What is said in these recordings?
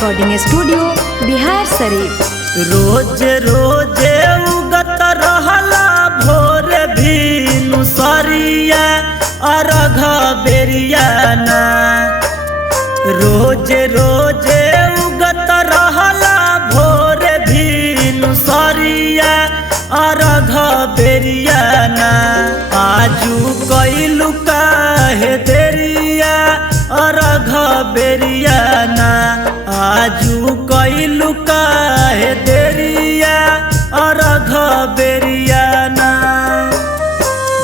Recording studio Bihar Sharif. रोज रोज उगत रहला भोर भीनु सरिया अरघ बेरियाना। रोज रोज उगत रहला भोर भीनु सरिया अरघ बेरियाना। आजू कैलू काहे देरिया अरघ बेरियाना। आजू कैलू काहे देरिया अरघ बेरियाना।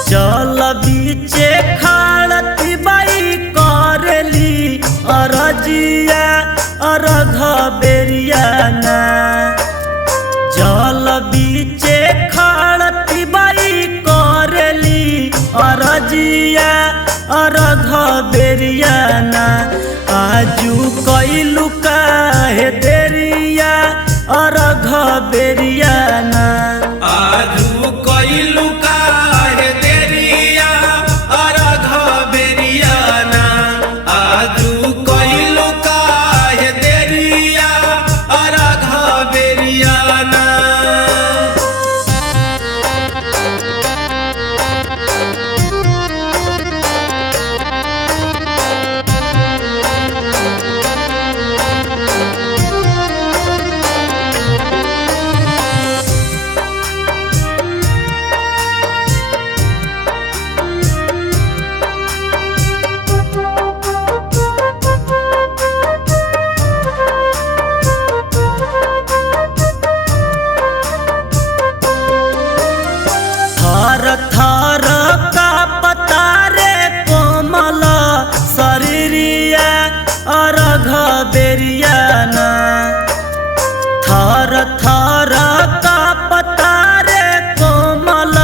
जल बीचे खाड़ती बाई करली अरजिया अरघ बेरियाना। जल बीचे खाड़ती बाई करली अरजिया अरघ बेरियाना। आजू कैलू काहे देरिया अरघ बेरियाना। आजू कैलू काहे देरिया अरघ बेरियाना। आजू कैलू काहे देरिया अरघ बेरियाना। थर का पता रे कोमल शरीरिया अरघ बेरियाना। थर थर का पता रे कोमल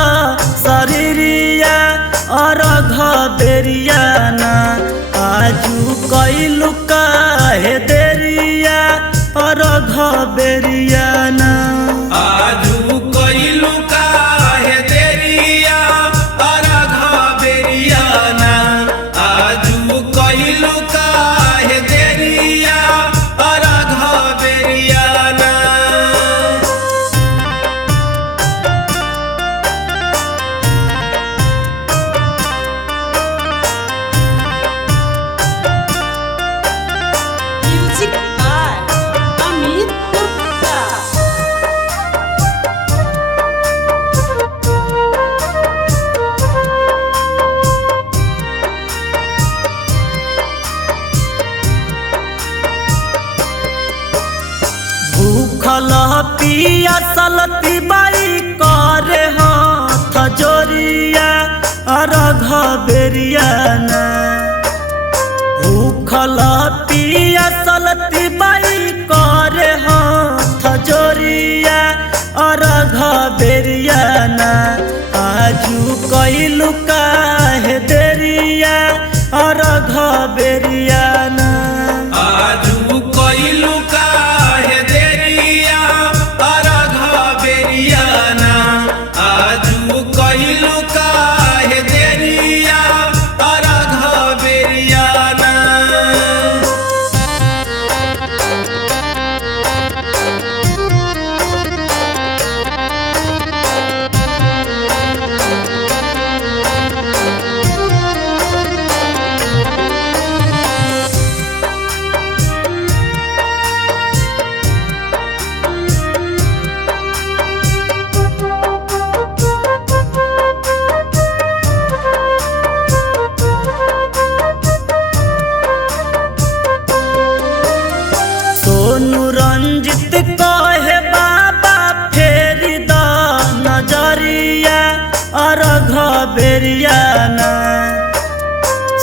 शरीरिया अरघ बेरियाना। आजू कैलू काहे देरिया अरघ बेरियाना। आजू कैलू काहे देरिया अरघ बेरियाना। आजू कैलू काहे देरिया अरघ बेरियाना। Music by Amit Gupta. भूखल पियासल तिबाई करे हाथ जोरिया अरघ बेरियाना। भूखल पियासल तिबाई करे हाथ जोरिया अरघ बेरियाना। आजू कैलू काहे देरिया अरघ बेरियाना। आजू कैलू काहे देरिया अरघ बेरियाना। आजू कैलू काहे देरिया अरघ बेरियाना। सोनू रंजित कहे बाबा फेरी द नजरिया अरघ बेरियाना।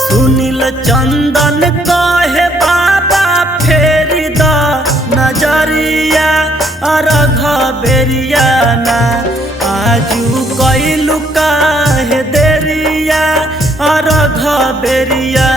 सुनील चंदन कहे बाबा फेरी द नजरिया अरघ बेरियाना। आजू कैलू काहे देरिया अरघ बेरिया।